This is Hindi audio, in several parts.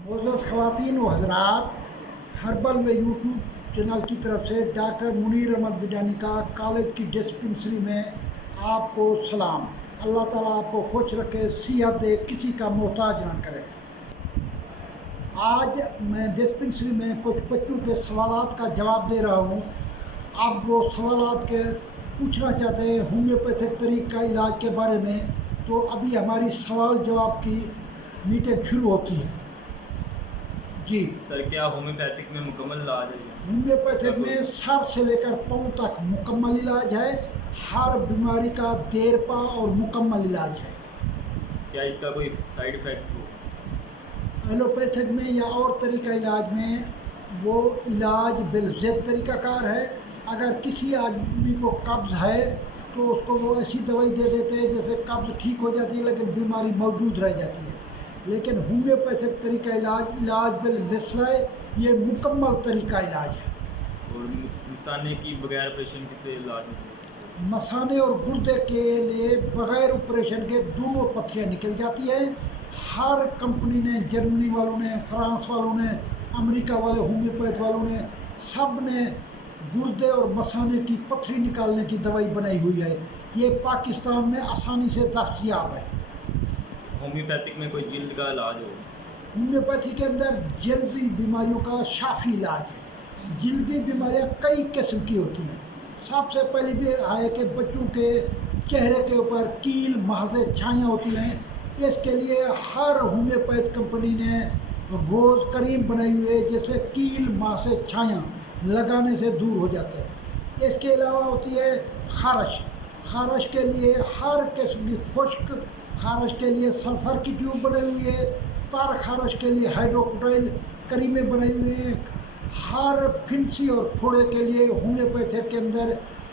मोअज़्ज़ज़ ख़वातीन व हज़रात, हर्बल में यूट्यूब चैनल की तरफ से डॉक्टर मुनीर अहमद बिडानी का कॉलेज की डिस्पेंसरी में आपको सलाम। अल्लाह ताला आपको खुश रखे, सेहत दे, किसी का मोहताज ना करे। आज मैं डिस्पेंसरी में कुछ बच्चों के सवालात का जवाब दे रहा हूँ। आप वो सवालात के पूछना चाहते हैं होम्योपैथिक तरीक़े का इलाज के बारे में, तो अभी हमारी सवाल जवाब की मीटिंग शुरू होती है। जी सर, क्या होम्योपैथिक में मुकम्मल इलाज है? होम्योपैथिक में सर से लेकर पाँव तक मुकम्मल इलाज है। हर बीमारी का देर पा और मुकम्मल इलाज है। क्या इसका कोई साइड इफ़ेक्ट हो? एलोपैथिक में या और तरीका इलाज में वो इलाज बिलज़िद तरीक़ाकार है। अगर किसी आदमी को कब्ज़ है तो उसको वो ऐसी दवाई दे देते हैं जैसे कब्ज़ ठीक हो जाती है, लेकिन बीमारी मौजूद रह जाती है। लेकिन होम्योपैथिक तरीका इलाज बिल है, ये मुकम्मल तरीका इलाज है। और मिसाने की बगैर ऑपरेशन से इलाज नहीं? मसाने और गुर्दे के लिए बग़ैर ऑपरेशन के दोनों पथरियाँ निकल जाती हैं। हर कंपनी ने, जर्मनी वालों ने, फ्रांस वालों ने, अमेरिका वाले होम्योपैथ वालों ने, सब ने गुर्दे और मसाने की पथरी निकालने की दवाई बनाई हुई है। ये पाकिस्तान में आसानी से दस्तयाब है। होम्योपैथिक में कोई जिल्द का इलाज हो? होम्योपैथी के अंदर जल्दी बीमारियों का शाफी इलाज है। जल्दी बीमारियां कई किस्म की होती हैं। सबसे पहले भी है कि बच्चों के चेहरे के ऊपर कील महासे छाया होती हैं। इसके लिए हर होम्योपैथ कंपनी ने रोज़ करीम बनाई हुई है, जैसे कील महासे छाया लगाने से दूर हो जाते हैं। इसके अलावा होती है खारश। खारश के लिए हर किस्म की खुश्क खारश के लिए सल्फ़र की ट्यूब बनाई हुई है। तर खारश के लिए हाइड्रोकोटाइल करीमें बनाई हुई हैं। हर फिंसी और फोड़े के लिए होम्योपैथिक के अंदर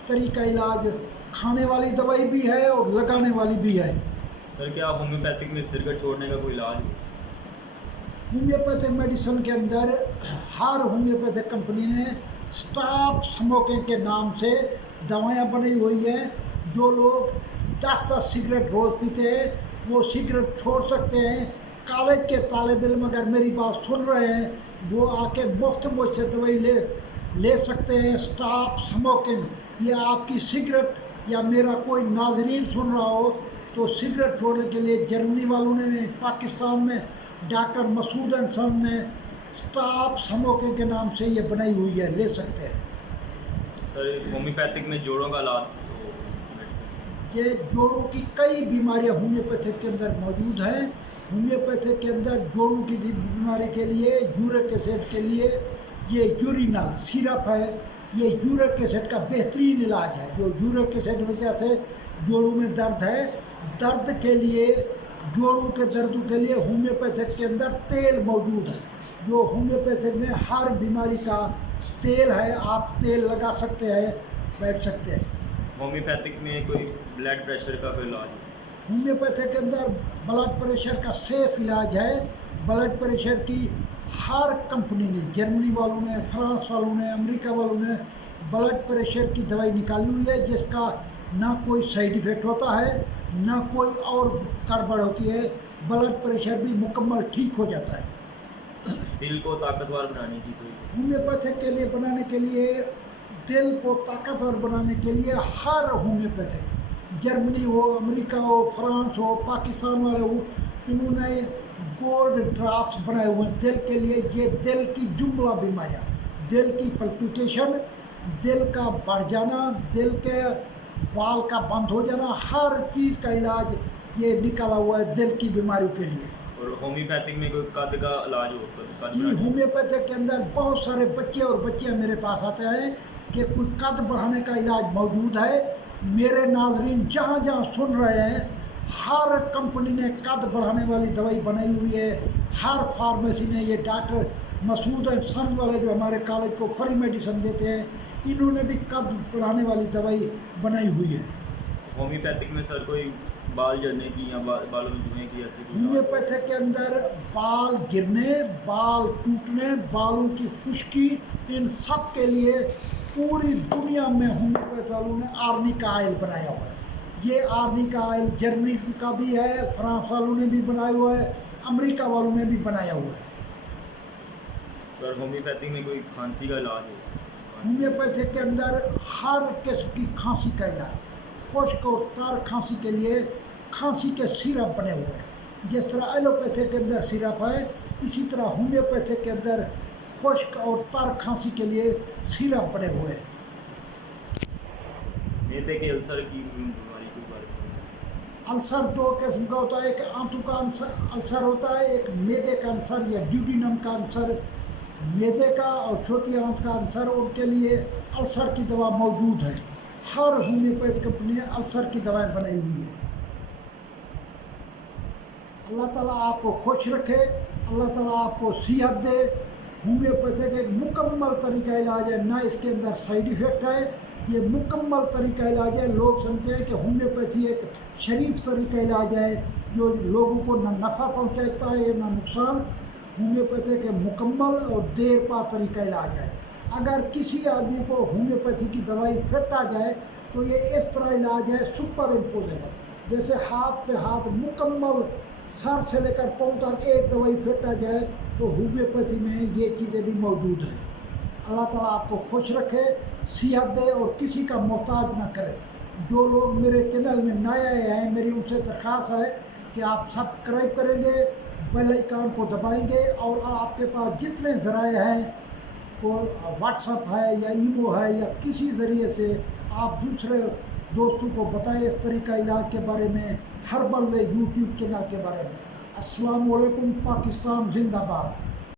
तरीका इलाज खाने वाली दवाई भी है और लगाने वाली भी है। सर, क्या होम्योपैथिक में सिरकट छोड़ने का कोई इलाज हो? होम्योपैथिक मेडिसिन के अंदर हर होम्योपैथिक कंपनी ने स्टॉप स्मोकिंग के नाम से दवाएं बनाई हुई हैं। जो लोग 10-10 सिगरेट रोज़ पीते हैं वो सिगरेट छोड़ सकते हैं। कॉलेज के तालिब इल्म अगर मेरी बात सुन रहे हैं, वो आके मुफ्त मुझसे दवाई ले सकते हैं। स्टॉप स्मोकिंग, ये आपकी सिगरेट, या मेरा कोई नाज़रीन सुन रहा हो तो सिगरेट छोड़ने के लिए जर्मनी वालों ने, पाकिस्तान में डॉक्टर मसूद अहसन ने स्टॉप स्मोकिंग के नाम से ये बनाई हुई है, ले सकते हैं। सर, होम्योपैथिक में जोड़ों का इलाज? ये जोड़ों की कई बीमारियां होम्योपैथिक के अंदर मौजूद हैं। होम्योपैथिक के अंदर जोड़ों की बीमारी के लिए, यूरिक एसिड के लिए ये यूरिनल सिरप है। ये यूरिक एसिड का बेहतरीन इलाज है। जो यूरिक एसिड वजह से जोड़ों में दर्द है, दर्द के लिए, जोड़ों के दर्दों के लिए होम्योपैथिक के अंदर तेल मौजूद है। जो होम्योपैथिक में हर बीमारी का तेल है, आप तेल लगा सकते हैं, बैठ सकते हैं। होम्योपैथिक में कोई ब्लड प्रेशर का कोई इलाज हो? होम्योपैथिक के अंदर ब्लड प्रेशर का सेफ इलाज है। ब्लड प्रेशर की हर कंपनी ने, जर्मनी वालों ने, फ्रांस वालों ने, अमेरिका वालों ने ब्लड प्रेशर की दवाई निकाली हुई है, जिसका ना कोई साइड इफ़ेक्ट होता है, ना कोई और गड़बड़ होती है। ब्लड प्रेशर भी मुकम्मल ठीक हो जाता है। दिल को ताकतवर बनाने की कोई? होम्योपैथिक के लिए बनाने के लिए, दिल को ताकतवर बनाने के लिए हर होम्योपैथिक, जर्मनी हो, अमेरिका हो, फ्रांस हो, पाकिस्तान वाले हो, इन्होंने गोल्ड ड्रॉप्स बनाए हुए हैं दिल के लिए। ये दिल की जुमला बीमारियाँ, दिल की पल्पिटेशन, दिल का बढ़ जाना, दिल के वाल का बंद हो जाना, हर चीज़ का इलाज ये निकाला हुआ है दिल की बीमारियों के लिए। और होम्योपैथिक में कोई कद का इलाज हो? जी, होम्योपैथिक के अंदर बहुत सारे बच्चे और बच्चियाँ मेरे पास आते हैं कि कोई कद बढ़ाने का इलाज मौजूद है। मेरे नाज़रीन जहाँ जहाँ सुन रहे हैं, हर कंपनी ने कद बढ़ाने वाली दवाई बनाई हुई है। हर फार्मेसी ने, ये डॉक्टर मसूद अहसन वाले जो हमारे कॉलेज को फ्री मेडिसिन देते हैं, इन्होंने भी कद बढ़ाने वाली दवाई बनाई हुई है। होम्योपैथिक में सर कोई बाल झड़ने की या बालों में जुड़ने की ऐसी कोई? होम्योपैथिक के अंदर बाल गिरने, बाल टूटने, बालों की खुश्की, इन सब के लिए पूरी दुनिया में होम्योपैथ वालों ने आर्निका ऑयल बनाया हुआ है। ये आर्निका ऑयल जर्मनी का भी है, फ्रांस वालों ने भी बनाया हुआ है, अमेरिका वालों ने भी बनाया हुआ है। सर होम्योपैथिक में कोई खांसी का इलाज है? होम्योपैथी के अंदर हर किस्म की खांसी का इलाज, खुश्क और तार खांसी के लिए खांसी के सिरप बने हुए हैं। जिस तरह एलोपैथी के अंदर सिरप है, इसी तरह होम्योपैथी के अंदर खुश्क और तार खांसी के लिए सिरप बने हुए हैं। मैदे के अल्सर की बीमारी के बारे में? अल्सर दो किस्म का होता है, एक आंतों का अल्सर होता है, एक मैदे का अल्सर या ड्यूडिनम का अल्सर। मैदे का और छोटी आंत का अल्सर, उनके लिए अल्सर की दवा मौजूद है। हर होम्योपैथ कंपनी ने अल्सर की दवाएं बनाई हुई है। अल्लाह ताला आपको खुश रखे, अल्लाह ताला आपको सेहत दे। होम्योपैथी का एक मुकम्मल तरीका इलाज है, ना इसके अंदर साइड इफ़ेक्ट है। ये मुकम्मल तरीका इलाज है। लोग समझते हैं कि होम्योपैथी एक शरीफ तरीका इलाज है जो लोगों को ना नफ़ा पहुंचाता है ना नुकसान। होम्योपैथी के मुकम्मल और देर पा तरीका इलाज है। अगर किसी आदमी को होम्योपैथी की दवाई फिट आ जाए तो ये इस तरह इलाज है, सुपर इम्पोजेबल। जैसे हाथ पे हाथ मुकम्मल सर से लेकर पाँव तक एक दवाई फिट आ जाए, तो होम्योपैथी में ये चीज़ें भी मौजूद हैं। अल्लाह ताला आपको खुश रखे, सेहत दे और किसी का मोहताज ना करे। जो लोग मेरे चैनल में नए आए हैं, मेरी उनसे दरख्वास्त है कि आप सब्सक्राइब करेंगे, बेल आइकन को दबाएंगे और आपके पास जितने ज़राए हैं, को व्हाट्सअप है या ईमो है या किसी ज़रिए से आप दूसरे दोस्तों को बताएं इस तरीका इलाज के बारे में, हर्बल वे यूट्यूब चैनल के बारे में। अस्सलाम वालेकुम, पाकिस्तान जिंदाबाद।